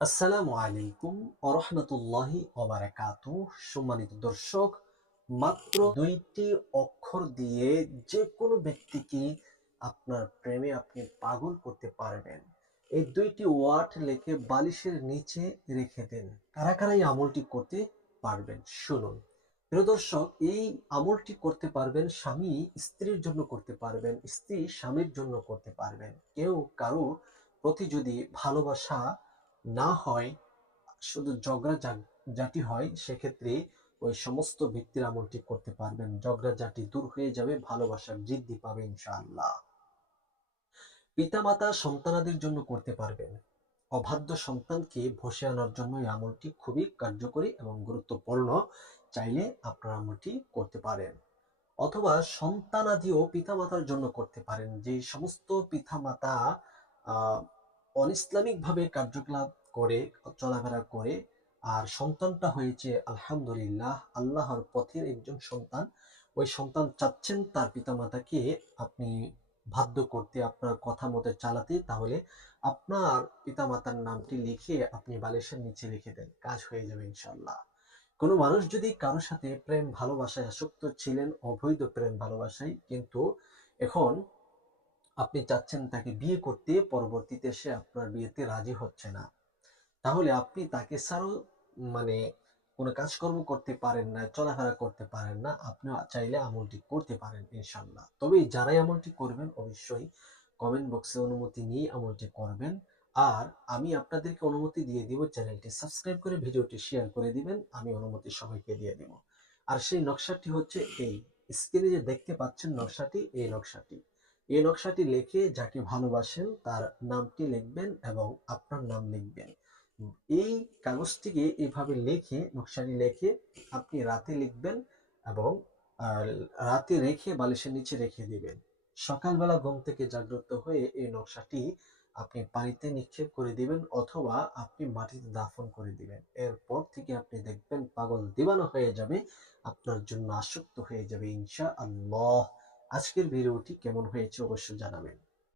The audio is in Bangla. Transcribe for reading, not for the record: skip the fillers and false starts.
আসসালামু আলাইকুম ওয়া রাহমাতুল্লাহি ওয়া বারাকাতুহু। সম্মানিত দর্শক, মাত্র ২টি অক্ষর দিয়ে যেকোনো ব্যক্তিকে আপনার প্রেমে আপনি পাগল করতে পারবেন। এই ২টি ওয়ার্ড লিখে বালিশের নিচে রেখে দেন। কারা কারা এই আমলটি করতে পারবেন শুনুন। প্রিয় দর্শক, এই আমলটি করতে পারবেন স্বামী স্ত্রীর জন্য করতে পারবেন, স্ত্রী স্বামীর জন্য করতে পারবেন। কেউ কারো প্রতি যদি ভালোবাসা না হয়, শুধু জাতি হয়, সেক্ষেত্রে ওই সমস্ত ব্যক্তির আমলটি করতে পারবেন। জাতি দূর হয়ে যাবে, ভালোবাসা বৃদ্ধি পাবে ইনশাআল্লাহ। পিতামাতা সন্তানাদের জন্য করতে পারবেন। অবাধ্য সন্তানকে ভসে আনার জন্য এই আমলটি খুবই কার্যকরী এবং গুরুত্বপূর্ণ। চাইলে আপনার আমলটি করতে পারেন। অথবা সন্তানাদিও পিতামাতার জন্য করতে পারেন। যে সমস্ত পিতামাতা আহ অনইসলামিক ভাবে কার্যকলাপ করে, চলাফেরা করে, আর সন্তানটা হয়েছে আলহামদুলিল্লাহ আল্লাহর পথের একজন সন্তান, ওই সন্তান চাচ্ছেন তার পিতামাতাকে আপনি বাধ্য করতে, আপনার কথা মতো চালাতে, তাহলে আপনার পিতামাতার নামটি লিখে আপনি বালিশের নিচে লিখে দেন, কাজ হয়ে যাবে ইনশাল্লাহ। কোনো মানুষ যদি কারোর সাথে প্রেম ভালোবাসায় আসক্ত ছিলেন, অবৈধ প্রেম ভালোবাসায়, কিন্তু এখন আপনি চাচ্ছেন তাকে বিয়ে করতে, পরবর্তীতে সে আপনার বিয়েতে রাজি হচ্ছে না, তাহলে আপনি তাকে ছাড়াও মানে কোনো কাজকর্ম করতে পারেন না, চলাফেরা করতে পারেন না, আপনি চাইলে আমলটি করতে পারেন ইনশাল্লাহ। তবে যারাই আমলটি করবেন অবশ্যই কমেন্ট বক্সে অনুমতি নিয়ে আমলটি করবেন। আর আমি আপনাদেরকে অনুমতি দিয়ে দিব, চ্যানেলটি সাবস্ক্রাইব করে ভিডিওটি শেয়ার করে দিবেন, আমি অনুমতি সবাইকে দিয়ে দিব। আর সেই নকশাটি হচ্ছে এই স্ক্রিনে যে দেখতে পাচ্ছেন নকশাটি, এই নকশাটি লিখে যাকে ভালোবাসেন তার নামটি লিখবেন এবং আপনার নাম লিখবেন। এই কাগজটিকে এভাবে লিখে, নকশাটি লিখে আপনি রাতে লিখবেন এবং রাতে রেখে বালিশের নিচে রেখে দিবেন। সকালবেলা ঘুম থেকে জাগ্রত হয়ে এই নকশাটি আপনি পানিতে নিক্ষেপ করে দিবেন অথবা আপনি মাটিতে দাফন করে দিবেন। এরপর থেকে আপনি দেখবেন পাগল দিবানা হয়ে যাবে, আপনার জন্য আসক্ত হয়ে যাবে ইনশাআল্লাহ। আজকের ভিডিওটি কেমন হয়েছে অবশ্যই জানাবেন।